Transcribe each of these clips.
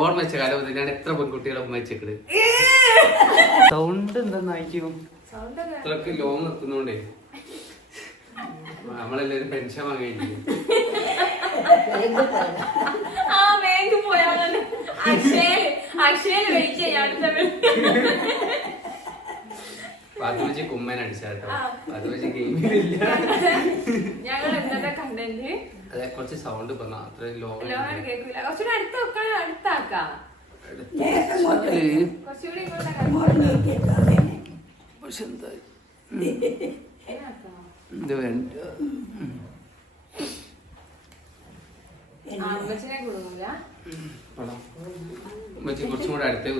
ഓർമ്മ വെച്ച കാലം മുതൽ ഞാൻ എത്ര പെൺകുട്ടികളെ ഉമ്മ വെച്ചേക്കട് സൗണ്ട് എന്തായിരിക്കും ഇത്രക്ക് ലോങ് എത്തുന്നോണ്ടേ നമ്മളെല്ലാരും പെൻഷൻ വാങ്ങിയില്ലേ അത് വെച്ച് കുമ്മൻ അടിച്ചാട്ടോ അത് വെച്ച് ഗെയിമിലില്ല. അതെ കുറച്ച് സൗണ്ട് പറഞ്ഞ അത്ര ലോങ് പക്ഷെ എന്താ ഇത് വേണ്ട കുറച്ചും കൂടെ അടുത്തേ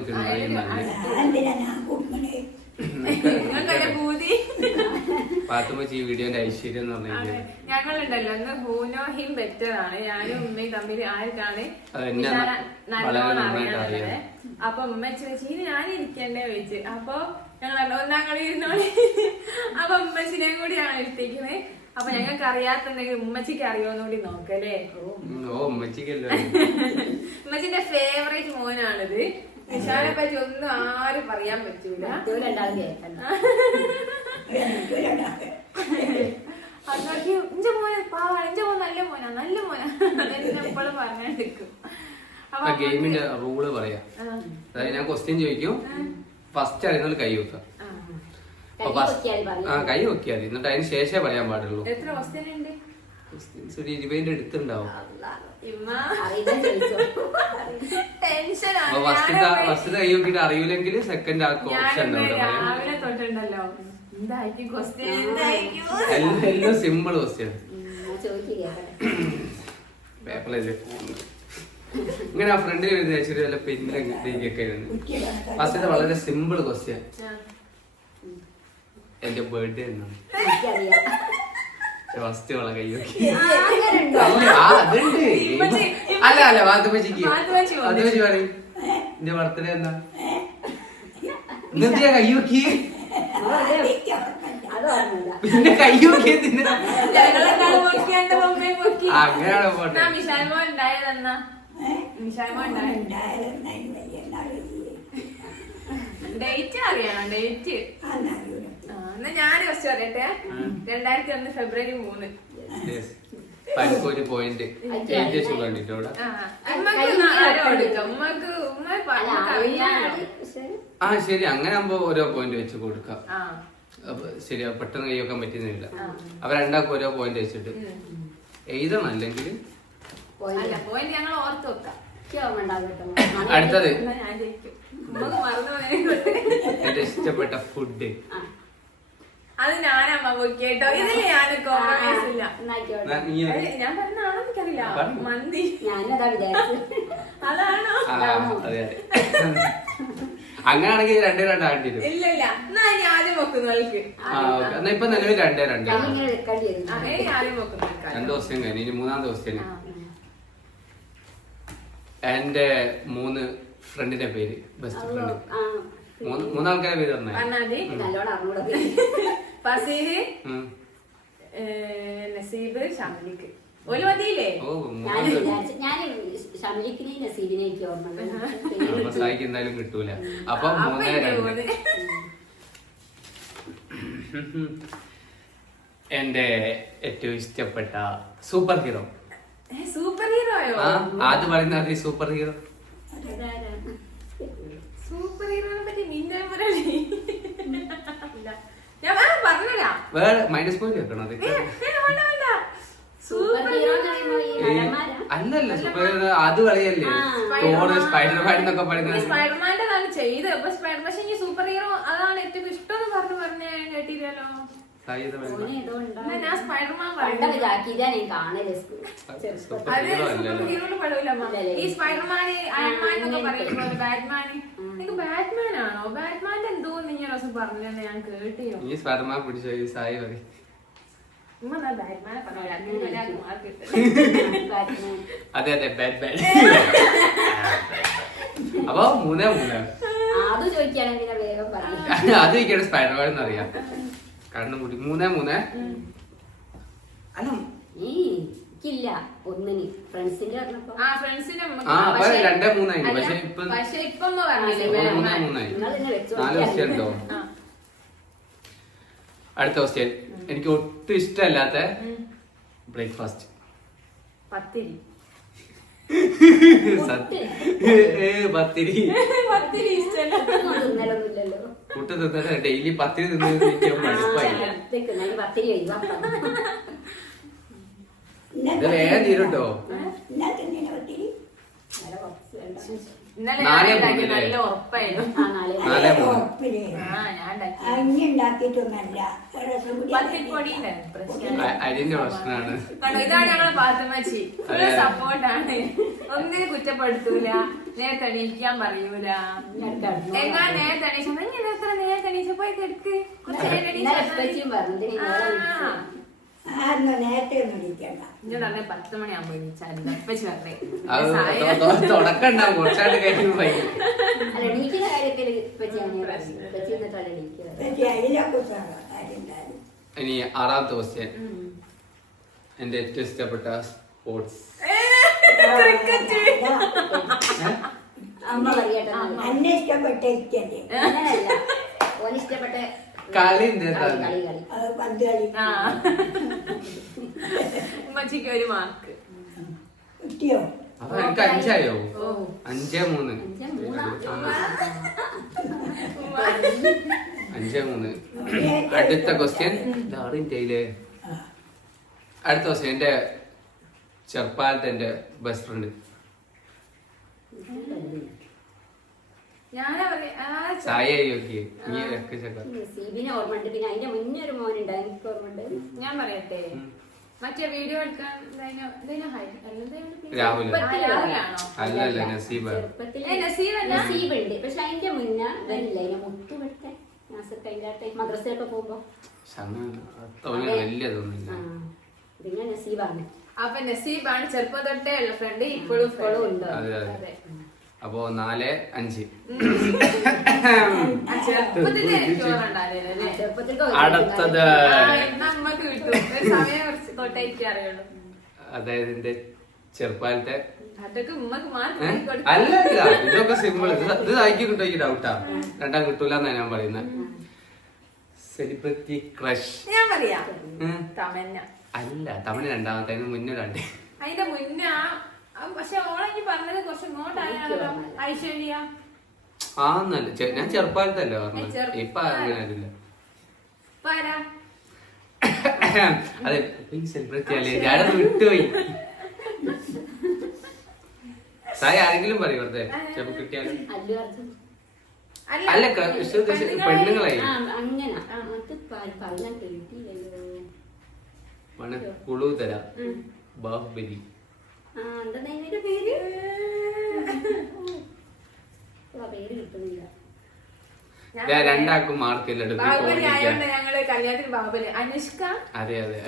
പാത്തുമ്മച്ചി ഈ വീഡിയോന്റെ ഐശ്വര്യം എന്ന് പറഞ്ഞാൽ ഞങ്ങളുണ്ടല്ലോ ഒന്ന് ഹൂനോഹിം ബെറ്റർ ആണ്. ഞാനും ഉമ്മയും തമ്മിൽ ആർക്കാണ് അറിയാതെ. അപ്പൊ ഉമ്മ ചോദിച്ചു ഞാനിരിക്കണ്ടേ ചോദിച്ചു. അപ്പൊ ഞങ്ങൾ ഒന്നാം ഇരുന്നോളി. അപ്പൊ ഉമ്മച്ചിനെയും കൂടിയാണ് എടുത്തേക്കുന്നത്. അപ്പൊ ഞങ്ങൾക്ക് അറിയാത്തുണ്ടെങ്കിൽ ഉമ്മച്ചിക്ക് അറിയോന്ന് കൂടി നോക്കല്ലേ. ഉമ്മച്ചിന്റെ ഫേവറേറ്റ് മോനാണിത്. നിഷാനെ പറ്റി ഒന്നും ആരും പറയാൻ പറ്റൂല. അതൊക്കെ എന്റെ മോനെ പാവാണ്, എന്റെ മോൻ നല്ല മോനാ നല്ല മോനാ എപ്പോഴും പറഞ്ഞിരിക്കും. ഗെയിമിന്റെ റൂള് പറയാം. അതായത് ഞാൻ ക്വസ്റ്റ്യൻ ചോദിക്കും, ഫസ്റ്റ് അറിയുന്നത് കൈ വെക്കാം. കൈ വെക്കിയാൽ എന്നിട്ട് അതിന് ശേഷമേ പറയാൻ പാടുള്ളൂ. എത്ര ക്വസ്റ്റ്യൻ ഉണ്ട്? ഒരു 20ന്റെ അടുത്തുണ്ടാവും. ഫസ്റ്റ് കൈ നോക്കിട്ട് അറിയില്ലെങ്കിൽ സെക്കൻഡ് ആക്കും ഓപ്ഷൻ എല്ലാം സിമ്പിൾ ക്വസ്റ്റ്യൻ. പേപ്പറിൽ ഇങ്ങനെ ആ ഫ്രണ്ടിൽ വരുന്ന വല്ല പെന്നിലൊക്കെ ഫസ്റ്റ് വളരെ സിമ്പിൾ ക്വസ്റ്റ്യൻ. എന്റെ ബർത്ത്ഡേ എന്നാണ് ഫസ്റ്റ് വള കൈ നോക്കി. അതുണ്ട് അല്ല അല്ല വാത്തുമ്മച്ചിക്ക് വാത്തുമ്മച്ചി പറയും എന്റെ ബർത്ത്ഡേ എന്നാ ഇന്നത്തെ കൈ നോക്കി പിന്നെ കൈ നോക്കി അങ്ങനെയാണ് പോട്ടെ. ഡേറ്റ് അറിയണം. ഡേറ്റ് ഞാൻ കുറച്ച് പറയട്ടെ. 2001 ഫെബ്രുവരി 3. ഒരു പോയിന്റ് ആ ശരി. അങ്ങനെ ആകുമ്പോ ഓരോ പോയിന്റ് വെച്ച് കൊടുക്കാം. ശരി പെട്ടെന്ന് കൈ വെക്കാൻ പറ്റുന്നില്ല. അപ്പൊ രണ്ടാക്കും ഓരോ പോയിന്റ് വെച്ചിട്ട് എഴുതണം. അല്ലെങ്കിൽ അടുത്തത് എന്റെ ഇഷ്ടപ്പെട്ട ഫുഡ്. അത് ഞാനമ്മ കേട്ടോ. ഇതില് ഞാൻ കോംപ്രമൈസ് ഇല്ല. ഞാൻ പറഞ്ഞാണോ എനിക്കറിയില്ല. മന്തി അതാണോ? അതെ അതെ. അങ്ങനെയാണെങ്കിൽ 2-2 ആണ്ടി വരും. ഇല്ല ഇല്ല. എന്നാ ഇനി ആദ്യം വെക്കുന്നവർക്ക് എന്നാ ഇപ്പൊ നിലവിൽ 2-2 ആദ്യം വെക്കുന്നു. 2 ദിവസം കഴിഞ്ഞ് ഇനി 3-ാം ദിവസത്തിന് എന്റെ 3 ഫ്രണ്ടിന്റെ പേര്, ബെസ്റ്റ് ഫ്രണ്ട് 3 ആൾക്കാരെ പേര് പറഞ്ഞേ. ഫസീല്, നസീബ്, ഷംലിക്ക്. ഒരു മതിയില്ലേ? എന്തായാലും കിട്ടൂല. അപ്പം 3-2. എന്റെ ഏറ്റവും ഇഷ്ടപ്പെട്ട സൂപ്പർ ഹീറോ. സൂപ്പർ ഹീറോയോ? അത് പറയുന്നത് സൂപ്പർ ഹീറോ. സൂപ്പർ ഹീറോനെ പറ്റി മിന്നാൻ പറയണേ. ഞാൻ പറഞ്ഞില്ല. വേറെ മൈനസ് പോയിന്റ് വെക്കണം. അത് അല്ലല്ല സൂപ്പർ ഹീറോ അത് കളിയല്ലേ. സ്പൈഡർമാൻ എന്നൊക്കെ പറയുന്നത് സ്പൈഡർമാന്റെ ചെയ്ത്. പക്ഷെ ഈ സൂപ്പർ ഹീറോ അതാണ് ഏറ്റവും ഇഷ്ടം എന്ന് പറഞ്ഞ് കേട്ടില്ലല്ലോ. ഞാൻ സ്പൈഡർമാൻ ഈ സ്പൈഡർമാൻ അയൺമാൻ എന്നൊക്കെ പറയുമ്പോൾ ബാറ്റ്മാൻ. എനിക്ക് ബാറ്റ്മാൻ ആണോ? ബാറ്റ്മാന്റെ എന്തോ ഞാൻ ദിവസം പറഞ്ഞെന്ന് ഞാൻ കേട്ടിയോ. ഈ സ്പൈഡർമാൻ പിടിച്ചോ ഈ സായി പറയും. അതെ അതെ ബാറ്റ്മാൻ. അപ്പൊ 3-3 അത് ചോദിക്കാണ് സ്പൈഡർമാൻ എന്നറിയാം. കണ്ണും കൂടി 3-3. അല്ല എനിക്കില്ല ഒന്നിന് ഫ്രണ്ട്സിന്റെ പറഞ്ഞപ്പോ ആ ഫ്രണ്ട്സിന്റെ ആ അപ്പൊ 2, 3 ആയി. പക്ഷെ ഇപ്പൊ പക്ഷെ ഇപ്പൊ അമ്മ പറഞ്ഞില്ലേ 3 ആയി. നിങ്ങൾ തന്നെ വെച്ചോ 4 ക്വസ്റ്റ്യൻ ഉണ്ടോ? അടുത്ത ക്വസ്റ്റ്യൻ എനിക്ക് ഒട്ടും ഇഷ്ടമല്ലാത്ത ബ്രേക്ക്ഫാസ്റ്റ്. പത്തിരി. പത്തിരി പത്തിരി ഇഷ്ടമല്ല. തിന്നലൊന്നുമില്ലല്ലോ പുട്ട് തിന്നിട്ട് ഡെയിലി പത്തിരി തിന്നിട്ട് മടുപ്പായി. പത്തിരി ഇത് വേഗം തീരുട്ടോ. ഇന്നലെ നാലേ ഞാൻ ഉണ്ടാക്കി, മൂന്നില്ലേ? നല്ല ഉറപ്പായിരുന്നു. 4-3. ആ ഞാൻ ഉണ്ടാക്കി. ഉണ്ടാക്കിയിട്ടൊന്നല്ല പത്തിരിപ്പൊടിയുടെ പ്രശ്നം. അരിന്റെ പ്രശ്നമാണ്. കണ്ടോ, ഇതാണ് ഞങ്ങളെ പാത്തമ്മച്ചി. അതെ. സപ്പോർട്ടാണ്. ഒന്നിനും കുറ്റപ്പെടുത്തൂല, നേരത്തെ എണീക്കാൻ പറയൂല. എങ്ങാൻ നേരത്തെ എണീച്ച ഇങ്ങനെ എത്ര നേരത്തെ എണീച്ച പോയി തെക്ക് കുറച്ച് നേരം എണീച്ചാ ആരും നേരത്തെ ഒന്നും ഇരിക്കണ്ട. ഇങ്ങനെ തന്നെ 10 മണിയാകുമ്പോ എണീച്ചാലും എപ്പച്ച് പറഞ്ഞേ അത് തുടക്കം ഉണ്ടാവും, കുറച്ചായിട്ട് കഴിഞ്ഞു പോയി. അല്ല എണീക്കുന്ന കാര്യത്തിൽ പക്ഷേ അതിലൊക്കെ കാര്യമുണ്ടായിരുന്നു. ഇനി 6ാമത്തെ ക്വസ്റ്റ്യൻ. എന്റെ ഏറ്റവും ഇഷ്ടപ്പെട്ട സ്പോർട്സ്. അമ്മ പറയട്ടെ എന്നെ ഇഷ്ടപ്പെട്ട ഇരിക്കണ്ടേ അങ്ങനെയല്ല ഓനിഷ്ടപ്പെട്ട കളി കളി കളി അത് പന്ത് കളി ആ ഉമ്മച്ചിക്ക് ഒരു മാർക്ക് കിട്ടിയോ? അപ്പൊ എനിക്ക് 5 ആയോ? ഓ 5-3. 5-3. അടുത്ത ക്വസ്റ്റ്യൻ. അടുത്ത ക്വസ്റ്റ്യൻ. എന്റെ ചെറുപ്പാലത്തെ എന്റെ ബെസ്റ്റ് ഫ്രണ്ട്. ഞാനാ പറയാ ചായ നോക്കിയേ നീ ഒക്കെ ചെക്ക. സീബിനെ ഓർമ്മയുണ്ട്. പിന്നെ അതിന്റെ മുന്നേ ഒരു മോനുണ്ട്, എനിക്ക് ഓർമ്മയുണ്ട്. ഞാൻ പറയട്ടെ, മറ്റേ വീഡിയോ എടുക്കാൻ രാഹുൽ. രാഹുലാണോ? അല്ല നസീബ. നസീബ് ഉണ്ട്. പക്ഷെ അതിന്റെ മുന്നേ ഇവനില്ല, അതിനെ മുട്ടു വെട്ടെ മദ്രസയൊക്കെ പോകുമ്പോ വലിയതൊന്നുമില്ല. പിന്നെ നസീബാണ്. അപ്പൊ നസീബാണ് ചെറുപ്പം തൊട്ടേ ഉള്ള ഫ്രണ്ട്, ഇപ്പോഴും ഉണ്ട്. അതെ അതെ. അപ്പൊ 4-5. ചെറുപ്പത്തിൽ എനിക്ക് ഓർമ്മ ചെറുപ്പത്തിൽ അടുത്തത് നമ്മക്ക് കിട്ടും ഒരു സമയം കുറച്ച് തൊട്ടേക്ക് അറിയുള്ളൂ. അതായത് എന്റെ ചെറുപ്പാലത്തെ അതൊക്കെ ഉമ്മക്ക് മാർക്ക് അല്ല അല്ല ഇതൊക്കെ സിമ്പിൾ. ഇത് ആയിക്ക് കിട്ടും, എനിക്ക് ഡൗട്ടാ. 2 കിട്ടൂല എന്നാ ഞാൻ പറയുന്നത്. Celebrity crush. ഞാൻ പറയാ തമന്ന. അല്ല തമിഴ് 2ാമത്തെ, മുന്നേ 2. അതിന്റെ മുന്നേ പക്ഷെ ഓളെനിക്ക് പറഞ്ഞത് കുറച്ച് ഇങ്ങോട്ടായാലോ. ഐശ്വര്യ ആന്നല്ല, ഞാൻ ചെറുപ്പാലത്തല്ലേ പറഞ്ഞത്. ഇപ്പൊ അങ്ങനെ അറിയില്ല. പാരാ അതെ ഈ സെലിബ്രിറ്റി അല്ലേ, ഞാനത് വിട്ടുപോയി. സായി ആരെങ്കിലും പറയും വെറുതെ ചെറുപ്പം കിട്ടിയാലും. അല്ലു അർജുൻ അല്ല പെണ്ണുങ്ങളായി അങ്ങനെ പറഞ്ഞാൽ കേട്ടില്ലല്ലോ. കുളൂതര ബാഹുബലി. എന്താ പേര്? പേര് കിട്ടുന്നില്ല. 2 മാർക്കില്ല. ബാഹുബലി ആയോണ്ട് ഞങ്ങള് കല്യാണത്തിന് ബാഹുബലി. അനുഷ്ക. അതെ അതെ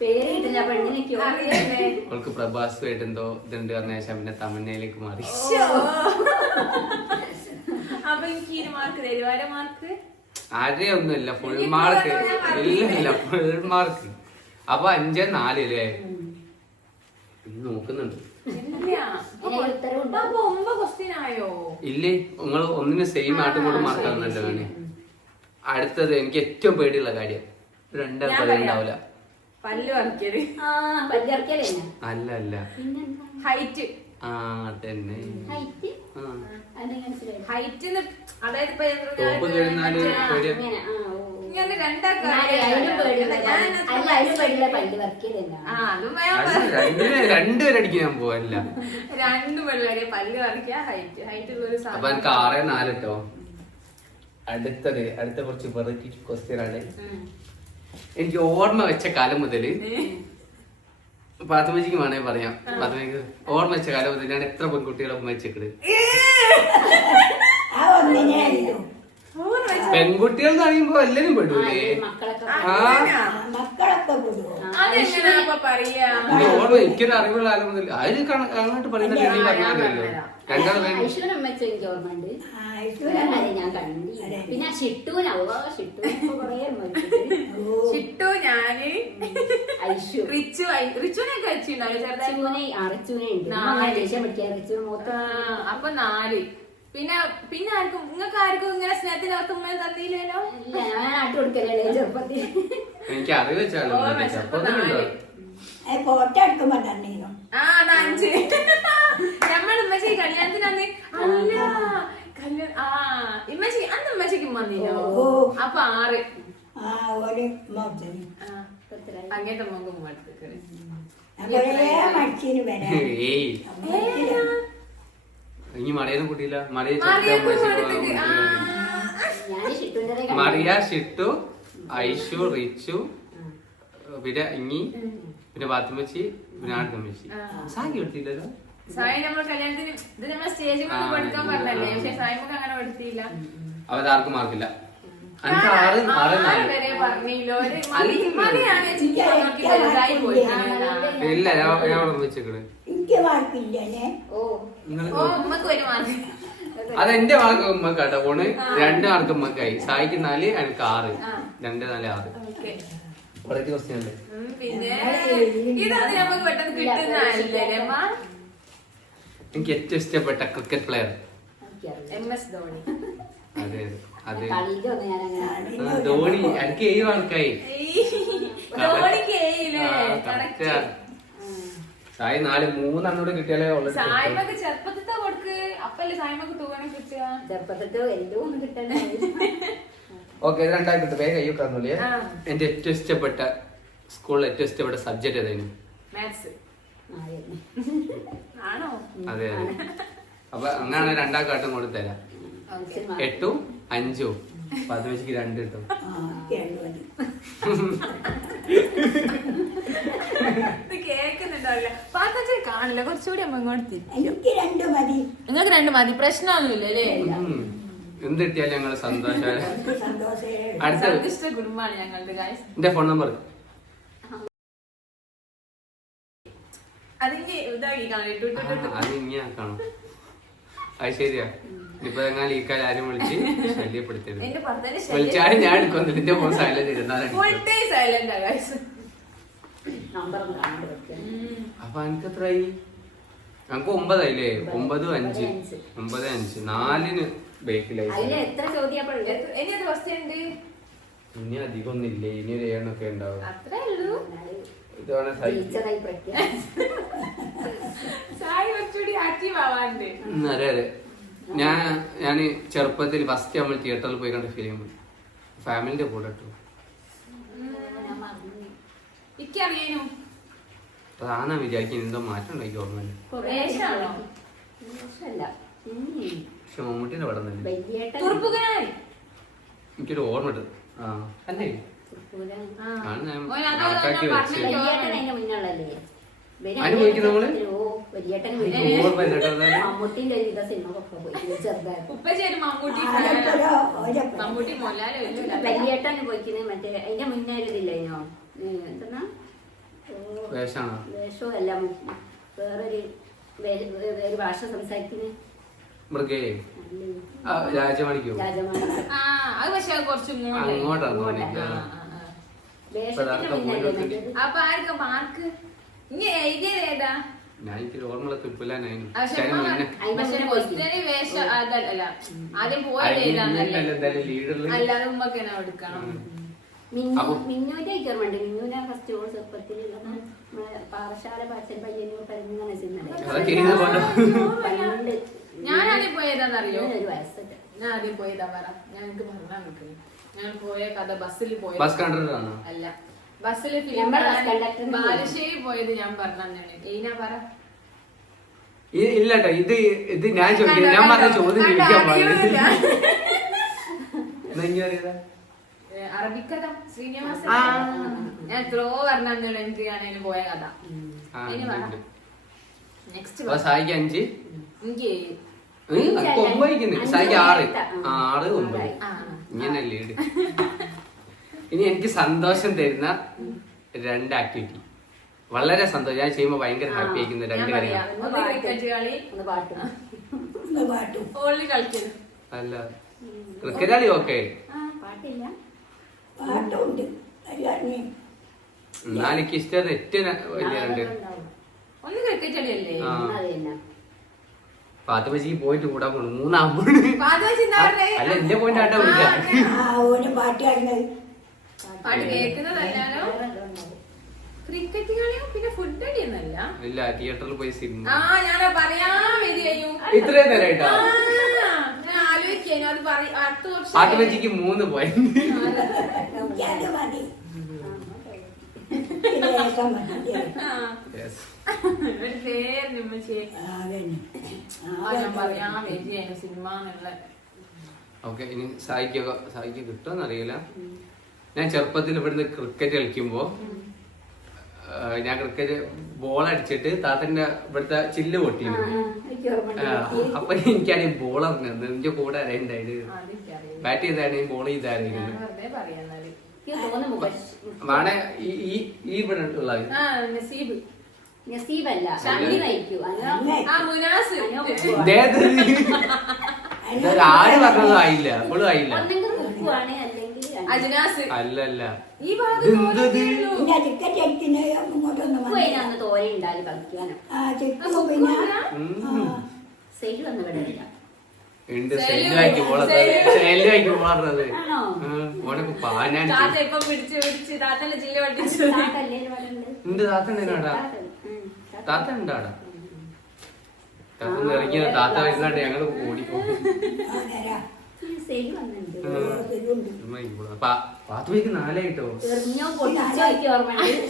പേര് കിട്ടില്ല. പെണ്ണിനൊക്കെ അറിയല്ലേ? അവൾക്ക് പ്രഭാസുമായിട്ട് എന്തോ ഇതുണ്ട് പറഞ്ഞ ശേഷം പിന്നെ തമിഴ്നയിലേക്ക് മാറി. അപ്പൊ എനിക്ക് 2 മാർക്ക് തരുവാര മാർക്ക് ആരെയൊന്നുമില്ല, ഫുൾ മാർക്ക്. ഇല്ല ഫുൾ മാർക്ക്. അപ്പൊ 5-4 അല്ലേ നോക്കുന്നുണ്ട്. ഇല്ലേ നിങ്ങൾ ഒന്നിന് സെയിം ആയിട്ടും കൂടെ മാർക്കാവുന്നല്ലോ. അടുത്തത് എനിക്ക് ഏറ്റവും പേടിയുള്ള കാര്യം, 2 കളി ഉണ്ടാവില്ല. പല്ല് വറക്കിയത്. അല്ല അല്ല ഹൈറ്റ്. ആ തന്നെ ഹൈറ്റ് അതായത് ടോപ്പ് കഴിഞ്ഞാല് പേടിയ. ഇങ്ങനെ 2 രണ്ടുപേരടിക്ക് ഞാൻ പോവല്ല. 2 പിള്ളേരെ പല്ല് വറക്കിയ ഹൈറ്റ്. ഹൈറ്റ് ഉള്ള ഒരു അപ്പൊ എനിക്ക് 6-4 കേട്ടോ. അടുത്ത കുറച്ച് വെറൈറ്റി ക്വസ്റ്റ്യൻ ആണ്. എനിക്ക് ഓർമ്മ വെച്ച കാലം മുതല് പാത്തമ്മച്ചിക്ക് വേണേ പറയാം. പാത്തമ്മക്ക് ഓർമ്മ വെച്ച കാലം മുതൽ ഞാൻ എത്ര പെൺകുട്ടികളെ ഉമ്മ വെച്ചേക്കട്. പെൺകുട്ടികൾ എന്ന് പറയുമ്പോ എല്ലാരും പെടൂലേ. ഓർമ്മ എനിക്കൊരു അറിവുള്ള കാലം മുതൽ അതിന് കാണാനായിട്ട് പറയുന്നത് പറഞ്ഞാലല്ലോ. രണ്ടാളും ഐശ്വര്യ അമ്മച്ച എനിക്ക് ഓർമ്മയുണ്ട്. ആ, വേറെ ആരെയും ഞാൻ കണ്ടില്ല. പിന്നെ ഷിട്ടുവിനാവോ ഷിട്ടുവിനെ കൊറേ മരിച്ചിട്ട്. ചിട്ടു ഞാന് ഐശ്വര്യ റിച്ചുവിനൊക്കെ വെച്ചിട്ടുണ്ടാവില്ല ചെറുതായി. റിച്ചുവിനെ ഉണ്ട്. നാല്. ദേഷ്യം പിടിക്കാൻ റിച്ചു മൂത്ത. അപ്പൊ 4. പിന്നെ ആർക്കും നിങ്ങൾക്ക് ആർക്കും ഇങ്ങനെ സ്നേഹത്തിനകത്ത് ഉമ്മ തന്നില്ലല്ലോ. ഇല്ല ഞാൻ ആട്ടി കൊടുക്കലേ ചെറുപ്പത്തിൽ. എനിക്ക് അറിവ് വെച്ചാലോ ഫോട്ടോ എടുക്കുമ്പോ തന്നീനു. അത് 5. നമ്മൾ ഉമ്മച്ചി കല്യാണത്തിനന്ന് അല്ല ഇമ്മച്ചി അന്ന് ഉമ്മച്ചിക്ക് വന്നില്ലോ. അപ്പൊ 6. ആ ഒരു മോത്തിന് അങ്ങനത്തെ മുഖം എടുത്തേക്ക് മടിച്ചിന് വരാൻ. ഏയ് ഇനി മറിയനും കുട്ടിയില്ല. മറിയ ഞാൻ ഷിട്ടുവിന്റെ മറിയ, ഷിട്ടു, ഐഷു, റിച്ചു, പിന്നെ ഇങ്ങി, പിന്നെ പാത്തുമ്മച്ചി, പിന്നെ ആടുത്തമ്മച്ചി. സാരി എടുത്തില്ലല്ലോ. സായി നമ്മൾ കല്യാണത്തിന് ഇത് നമ്മൾ സ്റ്റേജിൽ കൊടുക്കാൻ പറഞ്ഞല്ലേ. പക്ഷെ സായിമൊക്കെ അങ്ങനെ കൊടുത്തില്ല. അവരാർക്കും മാർക്കില്ല. എനിക്ക് 6 4 വരെ പറഞ്ഞില്ലോ. മതിയാണ് ചിക്കൻ വലുതായി പോയിട്ടുണ്ട്. ഇല്ല ഞാൻ വെച്ചേക്കണ്. എനിക്ക് മാർക്കില്ലേ? ഉമ്മക്ക് ഒരു മാർക്ക്. അതെന്റെ മാർക്ക് ഉമ്മക്കാട്ടോ പോണ്. 2 മാർക്ക് ഉമ്മക്കായി. സായിക്ക് 4, എനിക്ക് 6. 2 4 6. വളരെ ക്വസ്റ്റ്യൻ അല്ലേ. പിന്നെ ഇതാണ് നമുക്ക് പെട്ടെന്ന് കിട്ടുന്നതല്ലേ. എനിക്ക് ഏറ്റവും ഇഷ്ടപ്പെട്ട ക്രിക്കറ്റ് പ്ലെയർ MS ധോണി. അതെ അതെ കളിയിലൊന്നും ഞാൻ ധോണി. എനിക്ക് 7 മാർക്കായി. ധോണിക്ക് ഏയില്ലേ. സായി 4 3 എണ്ണോട് കിട്ടിയാലേ ഉള്ളത്. സായ്മക്ക് ചെറുപ്പത്തെ കൊടുക്ക്. അപ്പല്ലേ സായ്മക്ക് തൂവണം കിട്ടുക. ചെറുപ്പത്തെ എല്ലാം ഒന്നും കിട്ടണ്ടേ. ഓക്കെ ഇത് 2 കിട്ടും. വേഗം കയ്യൊക്കെ തന്നോളിയേ. എന്റെ ഏറ്റവും ഇഷ്ടപ്പെട്ട സ്കൂളിൽ ഏറ്റവും ഇഷ്ടപ്പെട്ട സബ്ജക്ട് ഏതായിരുന്നു? മാത്സ് ആണോ? അതെ അതെ. അപ്പൊ അങ്ങനെ 2 കാട്ടും കൊണ്ട് തരാം. 8ഉം 5ഉം 15ക്ക് 2 കിട്ടും. ഇത് കേൾക്കുന്നുണ്ടാവില്ല. പാത്തച്ഛൻ കാണില്ല. കുറച്ചുകൂടി അമ്മ ഇങ്ങോട്ട് എനിക്ക് 2 മതി. നിങ്ങൾക്ക് 2 മതി. പ്രശ്നമൊന്നുമില്ല അല്ലേ. എന്ത് കിട്ടിയാലും ഞങ്ങള് സന്തോഷം. സന്തോഷം. സന്തുഷ്ട കുടുംബമാണ് ഞങ്ങളുടെ. ഗായ്സ് എന്റെ ഫോൺ നമ്പർ അതിങ്ങി ഇതാക്കി കാണിട്ടു. അത് ഇങ്ങനെ ആക്കണം. അത് ശരിയാ. ഇപ്പൊ എങ്ങനെ ഈ കാര്യം ആരും വിളിച്ച് ശല്യപ്പെടുത്തരുത്. എന്റെ ഭർത്താവിന്റെ വിളിച്ചാലും ഞാൻ എടുക്കുന്നില്ല. എന്റെ ഫോൺ സൈലന്റ് ഇരുന്നാലും ഫുൾ ടൈം സൈലന്റ് ഗായ്സ്. നമ്പറൊന്നും കാണാണ്ട് വെക്കുക. അപ്പൊ എനിക്ക് എത്രയായി? ഞങ്ങക്ക് 9 ആയില്ലേ? 9, 5, 9, 5 4 ബേക്കിലായി. അതില് എത്ര ചോദ്യം ഇനി അത് ക്വസ്റ്റ്യൻ ഉണ്ട്. ഇനി അധികം ഒന്നുമില്ലേ. ഇനി ഒരു 7 ഒക്കെ ഉണ്ടാവും. അത്രേ ഉള്ളൂ. ഇതാണ് ടീച്ചറായി പ്രഖ്യാപിച്ചു. സായി കുറച്ചുകൂടി ആക്റ്റീവ് ആവാണ്ട്. അതെ അതെ. ഞാൻ ചെറുപ്പത്തിൽ ഫസ്റ്റ് നമ്മൾ തിയേറ്ററിൽ പോയി കണ്ട ഫിലിം ഫാമിലിന്റെ കൂടെ ഇട്ടു. എനിക്കറിയാനും അതാണ് വിചാരിക്കുന്നത് എന്തോ മാറ്റം ഉണ്ടാക്കി ഓർമ്മയില്ല. പക്ഷെ മമ്മൂട്ടിന്റെ പടം തന്നെ എനിക്കൊരു ഓർമ്മ ഇട്ടത്. ആ അല്ലേ അനുഭവിക്കും നമ്മള്. മമ്മൂട്ടിന്റെ ഒരു സിനിമക്കൊക്കെ പോയി ചെറുതായപ്പോ. മമ്മൂട്ടി വലിയേട്ടന് പോയിക്കുന്നത് മറ്റേ അതിന്റെ മുന്നേ ഒരു ഇതില്ലയോ എന്തെന്നാ വേഷോ അല്ല വേറൊരു ഭാഷ സംസാരിക്കുന്നത് രാജമാണിക്കോ അപ്പൊ ആർക്കും മാർക്ക് ഇനി എഴുതിയതേതാ? വേഷം അതല്ല ആദ്യം അല്ലാതെ ഉമ്മക്ക് തന്നെ എടുക്കണം. മിന്നൂന്റെ ഓർമ്മയുണ്ട്. മിന്നൂന ഫസ്റ്റ് ഓൾ ചെറുപ്പത്തിലുള്ള പാറശാല പാച്ചൽ പയ്യന്നൂർ പരങ്ങനെ ഞാൻ ആദ്യം പോയതാന്നറിയോ? ഒരു വയസ്സൊക്കെ ഞാൻ ആദ്യം പോയതാ പറ. ഞങ്ങൾക്ക് പറഞ്ഞാൽ നിൽക്കുന്നു. ഞാൻ പോയ കഥ ബസ്സിൽ പോയത് അല്ല. ബസ്സിൽ ബാലുശ്ശേരി പോയത് ഞാൻ പറഞ്ഞാണ്. ഏനാ പറ. ഇല്ലട്ടോ ഇത് ഞാൻ ഞാൻ പറഞ്ഞ ചോദ്യം ചോദിക്കാൻ പാടില്ല. അറബിക്കഥ ശ്രീനിവാസൻ. ഞാൻ എത്രയോ പറഞ്ഞാണ് എനിക്ക് ഞാൻ പോയ കഥ. ഇനി പറ. നെക്സ്റ്റ് 5 എനിക്ക് 9 6 9 ഇങ്ങനെ ലീഡ്. ഇനി എനിക്ക് സന്തോഷം തരുന്ന 2 ആക്ടിവിറ്റി. വളരെ സന്തോഷം. ഞാൻ ചെയ്യുമ്പോ ഭയങ്കര ഹാപ്പി ആയിരിക്കുന്ന 2 കാര്യങ്ങൾ. പാട്ടും ഓൺലി കളിക്കുന്നു. അല്ല ക്രിക്കറ്റ് കളി ഓക്കെ. പാട്ടില്ല, പാട്ടുണ്ട് എല്ലാവരും. എന്നാലും എനിക്ക് ഇഷ്ടം ഏറ്റവും വലിയ രണ്ട് ഒന്ന് ക്രിക്കറ്റ് കളിയല്ലേ? ആ. അത് തന്നെ. പാത്തുമച്ചിക്ക് പോയിട്ട് കൂടാൻ പോണു 3 പാട്ട് വെച്ചിരുന്നാ പറഞ്ഞേ. അല്ല എന്റെ പോയിന്റ് ആട്ടാ വിളിക്കാം. ഓന് പാട്ട് കളിക്കുന്നത് പാട്ട് കേൾക്കുന്നതല്ലാലോ. ക്രിക്കറ്റ് കളിയും പിന്നെ ഫുഡ് അടിയൊന്നല്ല. ഇല്ല തിയേറ്ററിൽ പോയി സിനിമ. ആ ഞാനാ പറയാൻ വരികയും ഇത്രയും നേരമായിട്ടോ ഞാൻ ആലോചിക്കാനും അത് അടുത്ത വർഷം പാത്തുമച്ചിക്ക് 3 പോയിന്റ്. എനിക്കത് മതി. ഇതിലേക്കം മതി. ഒരു പേര് നിമ്മച്ചേ. അതന്നെ. ഞാൻ പറയാൻ വരികയും സിനിമ എന്നുള്ള. ഓക്കെ ഇനി സായിക്ക് കിട്ടുമെന്നറിയില്ല. ഞാൻ ചെറുപ്പത്തിൽ ഇവിടുന്ന് ക്രിക്കറ്റ് കളിക്കുമ്പോ ഞാൻ ക്രിക്കറ്റ് ബോൾ അടിച്ചിട്ട് താത്തന്റെ ഇവിടുത്തെ ചില്ല് പൊട്ടിയിരുന്നു. അപ്പൊ എനിക്കാണെങ്കിൽ ബോൾ അറിഞ്ഞത് എന്റെ കൂടെ അറിയണ്ടായത് ബാറ്റ് ചെയ്താണെങ്കിൽ ബോൾ ചെയ്തായിരുന്നു. വെറുതെ പറയാന്നാല്. വേണേ ഈ ഇവിടെ ഉള്ളത് നസീബ് നസീബല്ല, ആ മുനാസ് ആര് പറഞ്ഞതും ആയില്ല, അപ്പോഴും ആയില്ല. അജ്നാസ് അല്ലല്ല ഈ ഭാഗത്ത് പിന്നെ ടിക്കറ്റ് എടുത്തിന് ഇങ്ങോട്ടൊന്നും അന്ന് തോര ഉണ്ടായി കളിക്കാനോ. ചെക്കും പിന്നെ സെയിൽ വന്ന് വിടില്ല. ഉണ്ട് സെല്ലുമായിട്ട് പോളത് ആണോ? ഓനൊക്കെ പാനാൻ താത്ത ഇപ്പൊ പിടിച്ച് താത്തന്റെ ജില്ല പഠിച്ചു. ഉണ്ട്. താത്ത ഉണ്ടാടാ, താത്ത ഉണ്ടാടാ. താത്ത ഇറങ്ങിയ താത്ത വരുന്നാണ്ട് ഞങ്ങള് ഓടിപ്പോകും. സെയിൽ വന്നിട്ടുണ്ട്. പാത്തുമയ്ക്ക് 4 ആയിട്ടോ. എറിഞ്ഞോ പൊട്ടിച്ചോ എനിക്ക് ഓർമ്മയുണ്ട്.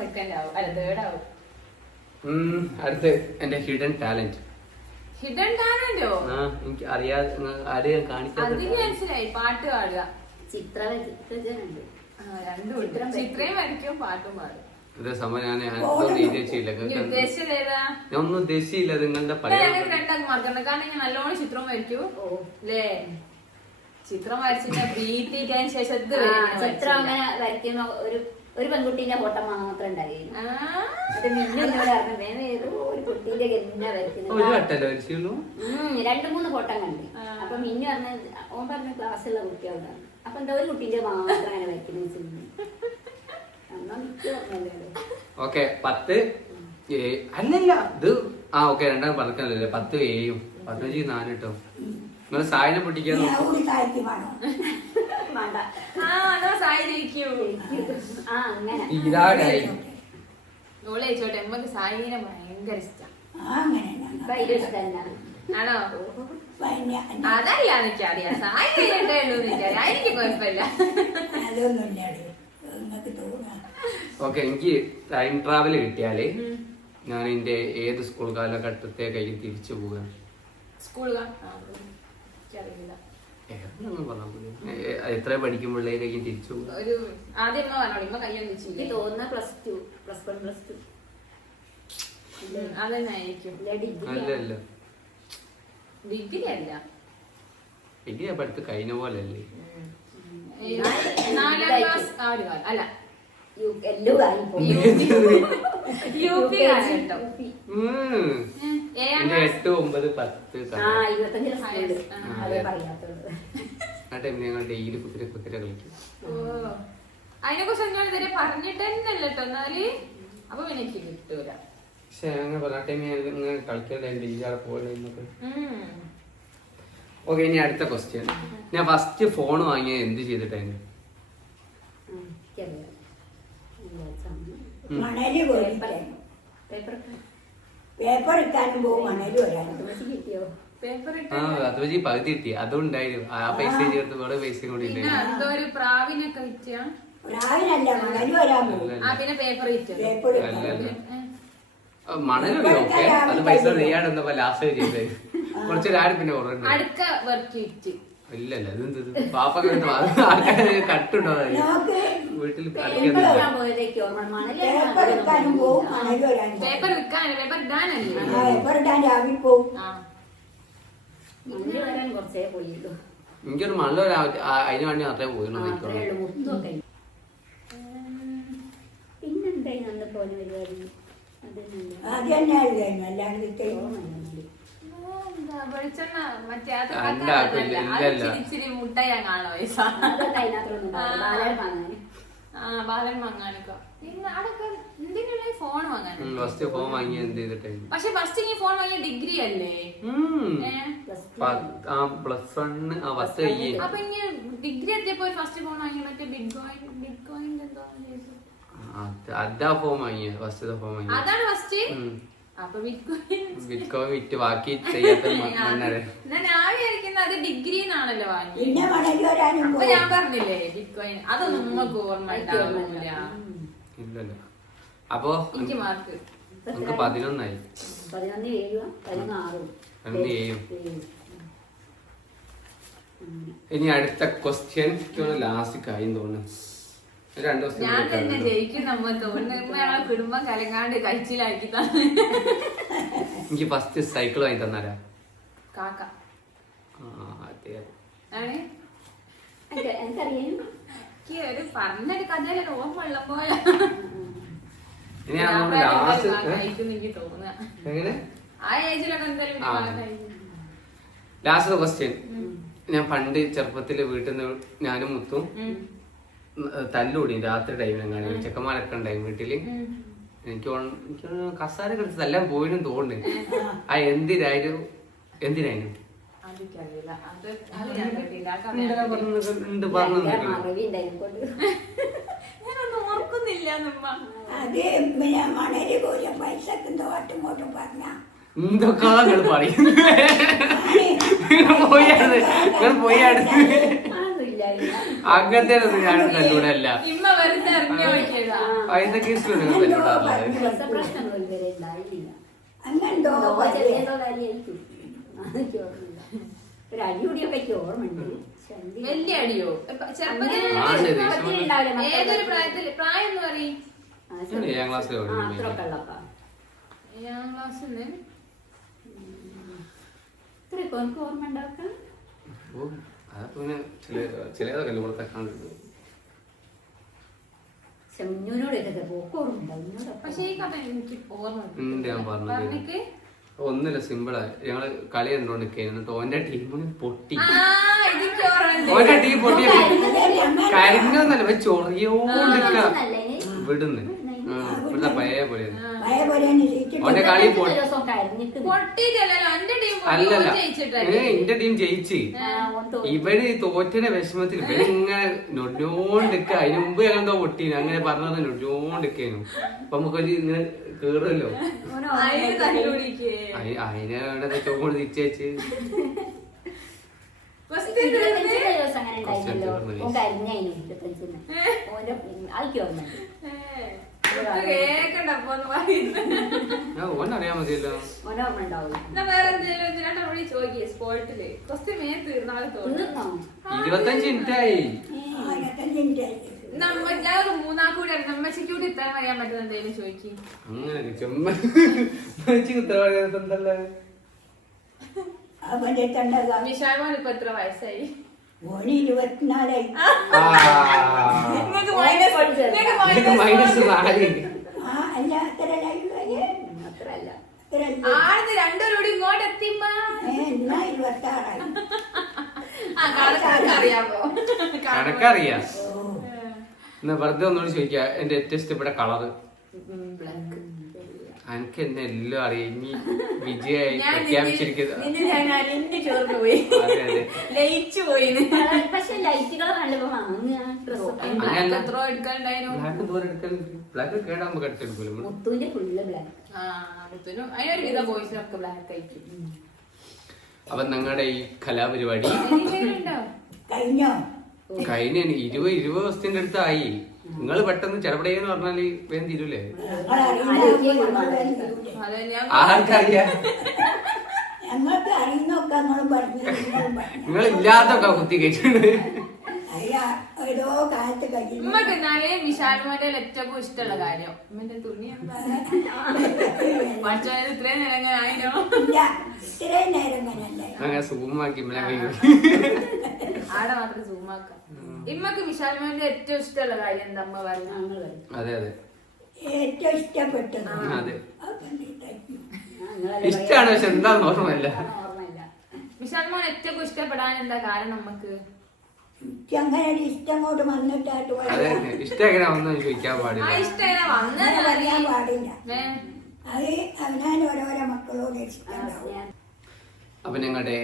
സെക്കൻഡ് ആവും അല്ല തേർഡ് ആവും. അടുത്ത് എന്റെ ഹിഡൻ ടാലന്റ്. ഹിഡൻ ടാലന്റോ? എനിക്ക് അറിയാതെ ആരെയും കാണിക്കാതെ അതിന് മനസ്സിലായി. പാട്ട് പാടുക, ചിത്രരചനുണ്ട്. രണ്ടും ചിത്രയും വരയ്ക്കും പാട്ടും പാടും. ഇതേ സമയം ഞാൻ ഒന്നും ഉദ്ദേശിച്ചില്ല. ഉദ്ദേശിച്ചത് ഏതാ? ഞാൻ ഒന്നും ഉദ്ദേശിച്ചില്ല. നിങ്ങളുടെ ഞങ്ങൾക്ക് രണ്ടാക്കും മാത്രം. കാരണം ഞാൻ നല്ലോണം ചിത്രം വരയ്ക്കൂ അല്ലേ? ചിത്രം വരച്ചിട്ട് ബീറ്റിക്കാൻ ശേഷം ചിത്രം അങ്ങനെ വരയ്ക്കുന്ന ഒരു പെൺകുട്ടീന്റെ ഫോട്ടോ മാത്രം ഉണ്ടായിരുന്നു. മിന്നോട് അറിഞ്ഞു ഏതോ ഒരു കുട്ടീന്റെ എന്നാ വരയ്ക്കുന്നത്. 2-3 ഫോട്ടോ കണ്ടു. അപ്പൊ മിന്നു പറഞ്ഞ ഓൻ പറഞ്ഞ ക്ലാസ്സുള്ള കുട്ടിയോടാണ്. അപ്പൊ എന്താ ഒരു കുട്ടീന്റെ മാത്രം അങ്ങനെ വരയ്ക്കുന്ന. ഓക്കെ 10 അല്ലല്ല ഇത് ഓക്കെ രണ്ടാം പറഞ്ഞല്ലേ 10 Aയും 15 4 കേട്ടോ. നിങ്ങൾ സായിനെ പൊട്ടിക്കാൻ ഓളെ ചോട്ടെ എമ്മക്ക് സായിനെ ഭയങ്കര ഇഷ്ടം. ആണോ? അതല്ല എനിക്കറിയാം. സായി കഴിഞ്ഞിട്ടേ ഉള്ളൂ എനിക്കറിയാം. എനിക്ക് കുഴപ്പമില്ല. ഓക്കെ എനിക്ക് ടൈം ട്രാവൽ കിട്ടിയാല് ഞാൻ എന്റെ ഏത് സ്കൂൾ കാലഘട്ടത്തേക്ക് തിരിച്ചു പോകാൻ. സ്കൂൾ എത്ര പഠിക്കുമ്പോഴേക്ക് തിരിച്ചു പോകും. ആദ്യം തോന്നുന്ന +2 +1 +2 അതന്നെ ആയിരിക്കും. അല്ലല്ല ഡിഗ്രി അല്ല, ഡിഗ്രി അപ്പൊ അടുത്ത് കഴിഞ്ഞ പോലെ അല്ലേ? 4ാം ക്ലാസ് ആ ഒരു കാലം അല്ല യുപി കാലഘട്ടം. 8, 9, 10 ആ ടൈമിൽ ഞങ്ങൾ ഡെയിലി കുത്തിര കളിക്കും. അതിനെ കുറിച്ച് നിങ്ങൾ ഇതുവരെ പറഞ്ഞിട്ടല്ലോ എന്നാല് അപ്പൊ എനിക്ക് കിട്ടൂല. പക്ഷെ അങ്ങനെ പറഞ്ഞ ടൈമിൽ കളിക്കാൻ പോലെന്നൊക്കെ. ഓക്കെ ഇനി അടുത്ത ക്വസ്റ്റ്യൻ. ഞാൻ ഫസ്റ്റ് ഫോൺ വാങ്ങിയത് എന്ത് ചെയ്തിട്ടായിരുന്നു? മണല് പേപ്പർ എടുക്കാനും പോകും. മണല് വരാനും കിട്ടിയോ? അത് വെച്ച് പകുതി കിട്ടി. അതും ഉണ്ടായിരുന്നു. ആ പൈസ ചേർത്ത് കുറെ പൈസ കൂടി എന്തോ ഒരു പ്രാവിനൊക്കെ വിറ്റ പ്രാവിനല്ല മണല് വരാൻ പോകും. പിന്നെ പേപ്പർ വിറ്റ മണലല്ലേ? ഓക്കെ അത് പൈസ ചെയ്യാണ്ടെന്നപ്പോ ലാസ്റ്റ് ചെയ്തത് കുറച്ച് ആരും പിന്നെ ഓർമ്മ അടുക്ക വർക്ക് വിറ്റ്. ഇല്ലല്ല ഇതെന്ത് പാപ്പ കട്ടുണ്ടോ വീട്ടിൽ പേപ്പർ വിൽക്കാനല്ല പേപ്പർ ഇടാനല്ലേ? പേപ്പർ ഇടാൻ രാവിലെ പോകും. കുറച്ചേ പോയുള്ളൂ. എനിക്കൊരു മണ്ണ അതിന് വേണ്ടി മാത്രമേ പോയുള്ളൂ. പിന്നെന്തായി പോണ പരിപാടി അതന്നെ അത് തന്നെ കഴിഞ്ഞു അല്ലാണ്ട് ഇത്രയും വെളിച്ചെണ്ണ മറ്റേ അത് രണ്ടാക്കും കക്കാനല്ല. അത് ഇല്ലല്ല. ഇച്ചിരി ഇച്ചിരി മുട്ട ഞാൻ കാണോ പൈസ അതൊക്കെ അതിനകത്തൊന്നും ബാലൻ വാങ്ങാൻ ബാലൻ വാങ്ങാനൊക്കെ പിന്നെ അതൊക്കെ എന്തിനുള്ള ഫോൺ വാങ്ങാൻ ഫസ്റ്റ് ഫോൺ വാങ്ങി എന്ത് ചെയ്തിട്ടേ പക്ഷെ ഫസ്റ്റ് നീ ഫോൺ വാങ്ങിയ ഡിഗ്രി അല്ലേ പ്ലസ് 1 10 കഴിയേ. അപ്പൊ ഇനി ഡിഗ്രി എത്തിയപ്പോ ഫസ്റ്റ് ഫോൺ വാങ്ങി മറ്റേ ബിഗ് കോയിൻ എന്തോ അതാ ഫോൺ വാങ്ങിയ ഫസ്റ്റ് ഫോൺ വാങ്ങിയ അതാണ് ഫസ്റ്റ്. അപ്പൊ ബിഗ് കോയിൻ ബിറ്റ്കോയിൻ വിറ്റ് ബാക്കി ചെയ്യാത്ത മണ്ണരെ. ഞാൻ വിചാരിക്കുന്നത് അത് ഡിഗ്രിന്നാണല്ലോ വാങ്ങി. പിന്നെ മണലി വരാനും അപ്പൊ പോകും ഞാൻ പറഞ്ഞില്ലേ ബിഗ് കോയിൻ അതൊന്നും നമുക്ക് ഓർമ്മ ഉണ്ടാവില്ല. ഇല്ലല്ലോ. അപ്പൊ എനിക്ക് മാർക്ക് നമുക്ക് 11 11 7 11 ചെയ്യും. ഇനി അടുത്ത ക്വസ്റ്റ്യൻ ലാസ്റ്റ് ആയി തോന്നുന്നു. 2 ഞാൻ തന്നെ ക്വസ്റ്റ്യൻ ജയിക്കും നമ്മ തോന്നുന്നു. ഞങ്ങളെ കുടുംബം കലങ്ങാണ്ട് കഴിച്ചിലാക്കി തന്നെ എനിക്ക് ഫസ്റ്റ് സൈക്കിൾ വാങ്ങി തന്നാരാ? കാക്ക അതെ ആണ്. എനിക്കറിയാം എനിക്ക് ഒരു പറഞ്ഞൊരു കഥയിലെ ഓർമ്മ ഉള്ള പോലെ ഇനി ലാസ്റ്റ് എനിക്ക് തോന്നുക എങ്ങനെ ആ ഏജിലൊക്കെ എന്തായാലും ലാസ്റ്റ് ക്വസ്റ്റ്യൻ. ഞാൻ പണ്ട് ചെറുപ്പത്തില് വീട്ടിൽ നിന്ന് ഞാനും മുത്തും തല്ലൂടി രാത്രി ടൈമിലെങ്ങാനും ചെക്കന്മാരൊക്കെ ഉണ്ടായി വീട്ടില്. എനിക്ക് കസാര കളിച്ചത് എല്ലാം പോയിനും തോന്നുന്നു. എന്തിനായിരുന്നു എനിക്കറിയില്ല. അത് ഞാൻ കേട്ടില്ല. മറവി ഉണ്ടായിക്കോട്ട് ഞാനൊന്നും ഓർക്കുന്നില്ല നമ്മ. അത് പിന്നെ മണലി പോലെ പൈസക്ക് തോട്ടും ഇങ്ങോട്ടും പറഞ്ഞ എന്തൊക്കെ നിങ്ങൾ പറയുന്നത്? അങ്ങനത്തെ ഞാൻ തല്ലൂടല്ല. ഇമ്മ വെറുതെ ഇറങ്ങി നോക്കിയതാ. പൈസ കേസ് തല്ലൂടാറുള്ളത്. പ്രശ്നങ്ങൾ ഇതുവരെ ഉണ്ടായില്ല. അങ്ങനെന്തോ ചെറിയതോ കാര്യമായിരിക്കും എനിക്ക് ഓർമ്മയില്ല. ഒരു അടിപൊളിയൊക്കെ എനിക്ക് ഓർമ്മയുണ്ട്. വലിയ അടിയോ ചെറുപ്പത്തിൽ ഏതൊരു പ്രായത്തില് പ്രായം എന്ന് പറയും? 7ാം ക്ലാസ്സിൽ അത്രയൊക്കെ ഉള്ളപ്പാ 7ാം ക്ലാസ്സിന്ന് ഇത്രയൊക്കെ എനിക്ക് ഓർമ്മ ഉണ്ടാക്കാം. അതൊക്കെ ചിലതൊക്കെ ഇവിടുത്തെ കണ്ടിട്ടുണ്ട്. മുന്നോട് ഇതൊക്കെ പോക്ക് ഓർമ്മ. പക്ഷെ ഈ കഥ എനിക്ക് ഓർമ്മ ഞാൻ പറഞ്ഞത് പറഞ്ഞിട്ട് ഒന്നില്ല സിമ്പിളാ. ഞങ്ങള് കളി കണ്ടോണ്ടിരിക്കുന്നു. എന്നിട്ട് ഓന്റെ ടീം പൊട്ടി. എനിക്ക് ഓർമ്മ ഓന്റെ ടീം പൊട്ടി കരിഞ്ഞൊന്നല്ല ചൊറിയോണ്ടിക്ക വിടുന്ന്. ഇവിടുത്തെ പഴയ പോലെ ഓന്റെ കളി പൊട്ടിയിട്ടല്ലോ എന്റെ ടീം അല്ലല്ല ജയിച്ചിട്ടല്ലേ. എന്റെ ടീം ജയിച്ച്. ഇവര് തോറ്റന്റെ വിഷമത്തിൽ ഇവരിങ്ങനെ നൊടിയോണ്ടിക്ക. അതിന് മുമ്പ് ഞങ്ങളെന്തോ പൊട്ടീന് അങ്ങനെ പറഞ്ഞത് നൊടിയോണ്ടിക്കേനു. അപ്പൊ നമുക്കൊരു ഇങ്ങനെ കേറുമല്ലോ. അതിനെ ചോറ് തിരിച്ചു ഓനറിയാൻ മതിയല്ലോ. വേറെ എന്തെങ്കിലും ചോദിക്കേ സ്പോട്ടില് ക്വസ്റ്റ്യൻ മേ തീർന്നാളെ തോന്നുന്നു. 25 മിനിറ്റായി. ഞാൻ ഒരു മൂന്നാം കൂടി നമ്മച്ചയ്ക്ക് കൂടി ഇത്രയും അറിയാൻ പറ്റുന്ന എന്തെങ്കിലും ചോദിക്കും. അങ്ങനെ ചുമ്മാ ഉത്തരവാദിത്തല്ലേ. വിശാൽമാൻ ഇപ്പൊ എത്ര വയസ്സായി? 24 -4. അല്ല അത്ര അത്രല്ല ആഴ്ന്ന് രണ്ടോരോട് ഇങ്ങോട്ട് എത്തിമ്മ. 26 അറിയാമോ? കണക്കറിയാം. എന്നാ വെറുതെ ഒന്നുകൂടി ചോദിക്കാ. എന്റെ ഏറ്റവും ഇഷ്ടപ്പെട്ട കളറ്? എനിക്ക് എന്നെ എല്ലാം അറിയാം. ഇനി വിജയായി പ്രഖ്യാപിച്ചിരിക്കുന്നത്. പക്ഷെ ലൈറ്റുകൾ നല്ലപ്പോ ബ്ലാക്ക് കേടാകുമ്പോ കട്ടെടുക്കൂല. മുത്തൂന്റെ ഫുള്ള് ബ്ലാക്ക്. അതിനൊരു വിധ ബോയ്സിനൊക്കെ ബ്ലാക്ക് ആയിരിക്കും. അപ്പൊ നിങ്ങളുടെ ഈ കലാപരിപാടി കഴിഞ്ഞോ? കഴിഞ്ഞ 20 ദിവസത്തിന്റെ അടുത്തായി. നിങ്ങൾ പെട്ടെന്ന് ചെറുപടയെന്ന് പറഞ്ഞാല് വേഗം തീരൂലേ? ആർക്കറിയാം? ഞങ്ങൾക്ക് അറിയുന്നൊക്കെ നിങ്ങൾ ഇല്ലാത്തൊക്കെ കുത്തി കഴിച്ചിട്ടുണ്ട്. ഏതോ കാലത്ത് കഴിഞ്ഞു. ഉമ്മക്ക് എന്നാലേ വിശാലുമാന്റെ ഏറ്റവും ഇഷ്ടമുള്ള കാര്യം ഉമ്മന്റെ തുണി പഠിച്ചത് ഇത്രയും നേരം ആയില്ലോ. ഇത്രയും നേരം തന്നെ അങ്ങനെ സൂമാക്കി ആടെ മാത്രം സൂമാക്കാം. ഇമ്മക്ക് വിശാലുമാന്റെ ഏറ്റവും ഇഷ്ടമുള്ള കാര്യം എന്താ അമ്മ പറഞ്ഞു? അതെ അതെ ഏറ്റവും ഇഷ്ടപ്പെട്ടത് അതെ അത് കണ്ടിട്ടായിരിക്കും. ഇഷ്ടാണ് പക്ഷെ എന്താന്ന് ഓർമ്മയില്ല. ഓർമ്മയില്ല. വിശാൽ മോൻ ഏറ്റവും ഇഷ്ടപ്പെടാൻ എന്താ കാരണം നമുക്ക്? എനിക്ക് അങ്ങനെ ഒരു ഇഷ്ടം കൊണ്ട് വന്നിട്ടായിട്ട് അതെ ഇഷ്ടം എങ്ങനെ ഒന്നും ചോദിക്കാൻ ആ പാടില്ല. ഇഷ്ടം എങ്ങനെ വന്നത് പറയാൻ പാടില്ല. ഏ? അത് അവനാൻ ഓരോരോ മക്കളോട് ഇഷ്ടം. അപ്പൊ ഞങ്ങളുടെ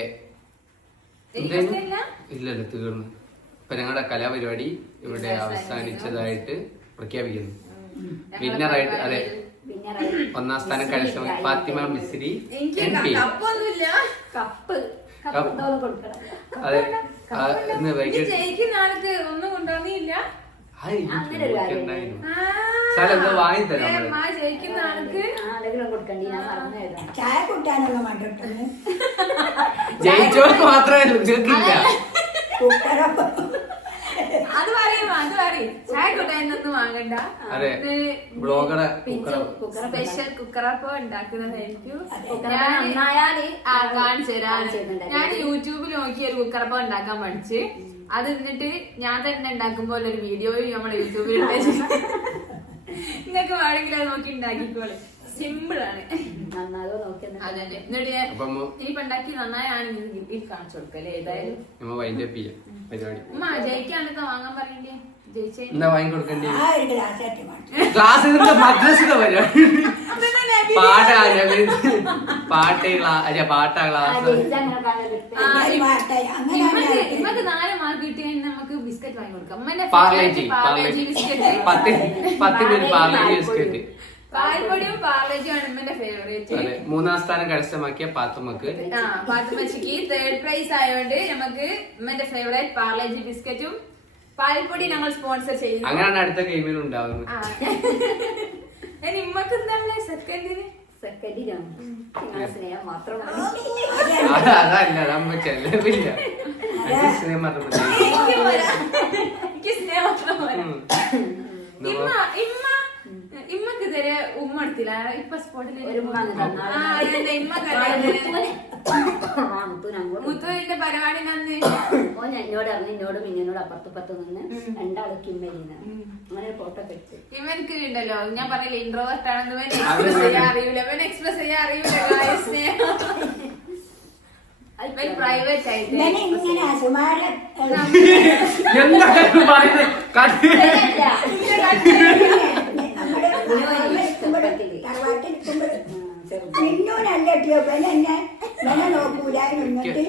എനിക്ക് ഇഷ്ടമില്ല? ഇല്ലല്ല തീർന്നു. അപ്പൊ ഞങ്ങളുടെ കലാപരിപാടി ഇവിടെ അവസാനിച്ചതായിട്ട് പ്രഖ്യാപിക്കുന്നു. വിന്നറായിട്ട് അതെ വിന്നറായി. ഒന്നാം സ്ഥാനം കരസ്ഥമാക്കി ഫാത്തിമ മിസ്രി എനിക്ക് MP. കപ്പൊന്നുമില്ല. കപ്പ് എന്തോന്ന് കൊടുക്കണം. അതെ ഇന്ന് എനിക്ക് വൈകിട്ട് ജയിക്കുന്ന ആൾക്ക് ഒന്നും കൊണ്ടുവന്നില്ല. അങ്ങനെ ഒരു കാര്യം. സ്ഥലം എന്തോ വാങ്ങിത്തരാം നമ്മള്. ആ ജയിക്കുന്ന ആൾക്ക് ആരെങ്കിലും കൊടുക്കണ്ടി, ഞാൻ മറന്നു തരാം. ചായ കൂട്ടാനൊന്നും കണ്ടിട്ടുണ്ട്. ജയിച്ചവർക്ക് മാത്രമേ നിങ്ങൾക്കില്ല. കുക്കറപ്പം അത് പറയും ചായ കൂട്ടാനൊന്നും വാങ്ങണ്ട. അതെ ബ്ലോഗറെ സ്പെഷ്യൽ കുക്കറപ്പം ഉണ്ടാക്കുന്നതായിരിക്കും. കുക്കറപ്പം നന്നായാല് കാണിച്ചു തരാം. കാണിച്ചിട്ടുണ്ടായിരുന്നു. ഞാൻ യൂട്യൂബിൽ നോക്കി ഒരു കുക്കറപ്പം ഉണ്ടാക്കാൻ പഠിച്ച് അത് എന്നിട്ട് ഞാൻ തന്നെ ഉണ്ടാക്കുമ്പോൾ ഒരു വീഡിയോയും നമ്മളെ യൂട്യൂബിൽ നിങ്ങൾക്ക് വേണമെങ്കിൽ അത് നോക്കി ഉണ്ടാക്കിക്കോളെ. സിമ്പിൾ ആണ്. നന്നാകോ നോക്കുന്നത്. അതെ എന്നിട്ട് ഞാൻ ഇനിയിപ്പൊ ഉണ്ടാക്കി നന്നായാണെങ്കിൽ ഇതിൽ കാണിച്ചു കൊടുക്കല്ലേ. ഏതായാലും വൈൻഡപ്പ് ചെയ്യാം പരിപാടി. ഉമ്മ ജയിക്കാണെന്ന് വാങ്ങാൻ പറയണ്ടേ? ജയിച്ചേ എന്താ വാങ്ങിക്കൊടുക്കണ്ടേ? ആ ഒരു ഗ്ലാസ് ആയിട്ട് മാറ്റി. ക്ലാസ് മദ്രസിലെ പരിപാടി പാട്ടാ ക്ലാസ്. ഇമ്മക്ക് 4 മാർക്ക് കിട്ടിയാൽ നമുക്ക് ബിസ്ക്കറ്റ് വാങ്ങി കൊടുക്കാം. ഉമ്മന്റെ പാർലേജി ബിസ്ക്കറ്റ് 10 പാർലേജി ബിസ്ക്കറ്റ്. പാൽപ്പൊടിയും പാർലേജിയും ആണ് ഉമ്മന്റെ ഫേവറേറ്റ്. അതെ 3ാം സ്ഥാനം കരസ്ഥമാക്കിയ പാത്തുമ്മക്ക്. പാത്തുമ്മച്ചിക്ക് 3rd പ്രൈസ് ആയതുകൊണ്ട് നമുക്ക് ഉമ്മന്റെ ഫേവറേറ്റ് പാർലേജി ബിസ്ക്കറ്റും പാൽപ്പൊടി ഞങ്ങൾ സ്പോൺസർ ചെയ്യുന്നു. അങ്ങനെയാണ് അടുത്ത ഗെയിമിൽ ഉണ്ടാവുന്നത്. ഇമ്മക്ക് എന്താണ് സെക്കൻഡിന്? സ്നേഹം മാത്രം അതല്ല നമ്മ ചെലവില്ല. സ്നേഹം മാത്രം മതി. എനിക്ക് സ്നേഹം മാത്രം പോരാ. ഇമ്മക്ക് ഇതുവരെ ഉമ്മ എടുത്തില്ല. ഇപ്പൊ സ്പോട്ടിൽ മുത്തുവിന്റെ പരിപാടി ഓൻ എന്നോട് അറിഞ്ഞ് എന്നോടും ഇന്നോട് അപ്പുറത്ത് നിന്ന് രണ്ടാൾക്ക് ഇമ്മലിന് അങ്ങനെ ഫോട്ടോ എടുത്ത്. ഇവനക്ക് ഉണ്ടല്ലോ ഞാൻ പറയില്ല ഇൻട്രോവേർട്ട് ആണെന്ന് എക്സ്പ്രസ് ചെയ്യാൻ അറിയില്ല. ഇവൻ എക്സ്പ്രസ് ചെയ്യാൻ അറിയില്ല. സ്നേഹം പ്രൈവറ്റ് ആയിട്ട് ഇങ്ങനെ സുമാരൻ എന്തൊക്കെ പറയുന്നത് തറവാട്ടിരിക്കുമ്പോൾ നിന്നോനല്ലോ എന്നെ നോക്കൂല നിന്നിട്ട്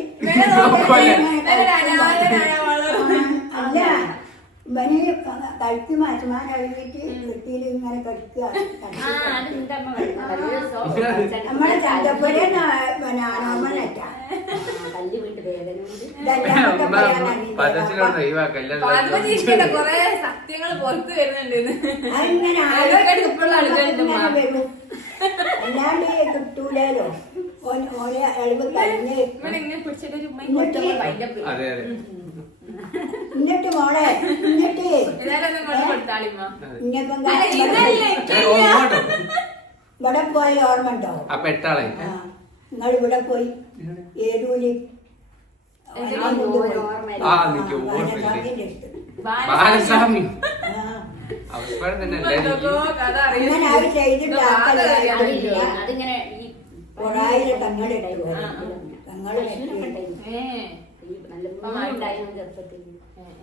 അല്ല ഇവന് കഴിച്ച് മാറ്റുമാൻ കഴിഞ്ഞിട്ട് വൃത്തിയിൽ ഇങ്ങനെ കഴിക്കുക. നമ്മളെ ചന്തപ്പുര നമ്മളറ്റ കല്ല് വീട്ട് വേദന കൊറേ സത്യങ്ങൾ പുറത്ത് വരുന്നുണ്ട്. അങ്ങനെ ആൾക്കാർ വരും. അല്ലാണ്ട് കിട്ടൂലോ. ഓരോ എളിവ് കഴിഞ്ഞ് ഇങ്ങനെ പിടിച്ചിട്ട് അതെ അതെ എന്നിട്ട് മോളെ എന്നിട്ട് ഇവിടെ പോയ ഓർമ്മ ഉണ്ടോ? അപ്പൊ 8 ആളായി. നിങ്ങൾ ഇവിടെ പോയി ഏതൂര് ബാലസ്വാമി അവസ്ഥ തന്നെ അങ്ങനെ അത് ചെയ്തിട്ട് അതിങ്ങനെ ഒരായിരം തങ്ങളിട്ടു തങ്ങള് ഉണ്ടായിരുന്നു ചെറുപ്പത്തിൽ.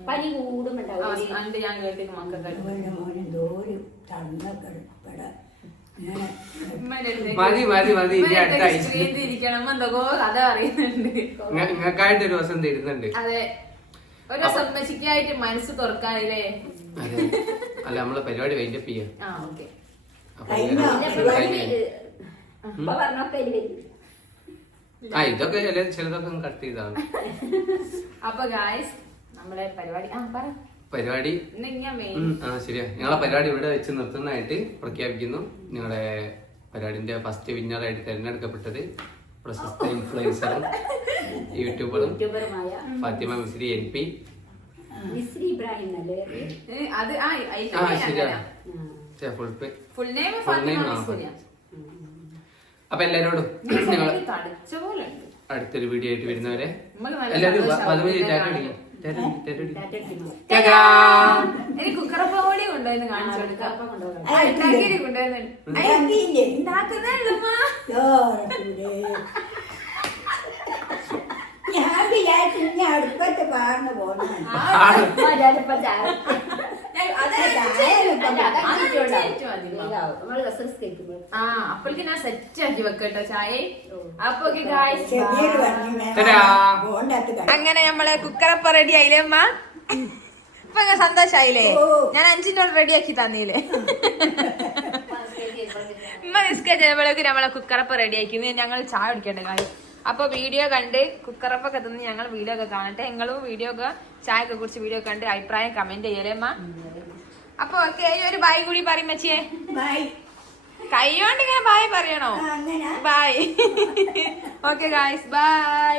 പനി കൂടുമുണ്ടാവും. ഞാൻ കേട്ടിട്ട് മക്കൾക്ക് മോനെന്തോരും തന്നൊക്കെ ഇവിടെ മതി മതി മതി ഇനി അടുത്ത ഇരിക്കണം എന്തൊക്കെ കഥ അറിയുന്നുണ്ട്. നിങ്ങൾക്കായിട്ട് ഒരു ദിവസം തരുന്നുണ്ട്. അതെ ഒരു ദിവസം മെച്ചിക്കായിട്ട് മനസ്സ് തുറക്കാനില്ലേ? അതെ അല്ല നമ്മളെ പരിപാടി വൈൻഡപ്പ് ചെയ്യാം. ഓക്കെ ഇതൊക്കെ ചിലതൊക്കെ കട്ട് ചെയ്താണ്. അപ്പൊ ഗായ്സ് നമ്മളെ പരിപാടി പരിപാടി ശരിയാ ഞങ്ങളെ പരിപാടി ഇവിടെ വെച്ച് നിർത്തുന്നതായിട്ട് പ്രഖ്യാപിക്കുന്നു. ഞങ്ങളുടെ പരിപാടിന്റെ ഫസ്റ്റ് വിന്നറായിട്ട് തിരഞ്ഞെടുക്കപ്പെട്ടത് പ്രശസ്ത ഇൻഫ്ലുവൻസറും യൂട്യൂബറും ഫാത്തിമ മിസ്രി MP. അപ്പൊ എല്ലാരോടും ഞങ്ങൾ അടുത്തൊരു വീഡിയോ ആയിട്ട് വരുന്നവരെ എല്ലാവരും ഇനി കുക്കറപ്പ കൂടി കൊണ്ടുവന്ന് കാണിച്ചു കൊടുക്കാം കൊണ്ടുപോകാം. ഉണ്ടാക്കിയില്ലേ? ഉണ്ടാക്കുന്നേ ഉള്ളമ്മ. ഞാൻ വിചാരിച്ചു ഇനി അടുപ്പത്ത് പാർന്ന് പോകണം. ഞാനിപ്പോ ചായ ആ അപ്പോഴേക്ക് ഞാൻ സെറ്റ് ആക്കി വെക്കട്ടോ ചായ. അപ്പൊ ചെറിയൊരു പറഞ്ഞു പോകണ്ടാത്ത അങ്ങനെ നമ്മളെ കുക്കറപ്പ റെഡി ആയില്ലേ അമ്മ? ഇപ്പൊ സന്തോഷായില്ലേ? ഞാൻ 5 മിനിറ്റ് റെഡി ആക്കി തന്നില്ലേ? ഉമ്മ നിസ്കരിച്ച് കഴിയുമ്പോഴേക്ക് നമ്മളെ കുക്കറപ്പ റെഡി ആക്കി. ഞങ്ങൾ ചായ കുടിക്കട്ടെ കാര്യം. അപ്പൊ വീഡിയോ കണ്ട് കുക്കറപ്പൊക്കെ തിന്ന് ഞങ്ങൾ വീഡിയോ ഒക്കെ കാണട്ടെ. നിങ്ങളും വീഡിയോ ഒക്കെ ചായക്കെ കുറിച്ച് വീഡിയോ കണ്ട് അഭിപ്രായം കമന്റ് ചെയ്യലേ അമ്മ? അപ്പൊ ഓക്കെ, ഒരു ബൈ കൂടി പറയും മച്ചിയെ. കൈയോണ്ട് ഇങ്ങനെ ബൈ പറയണോ? ബൈ. Okay guys, by.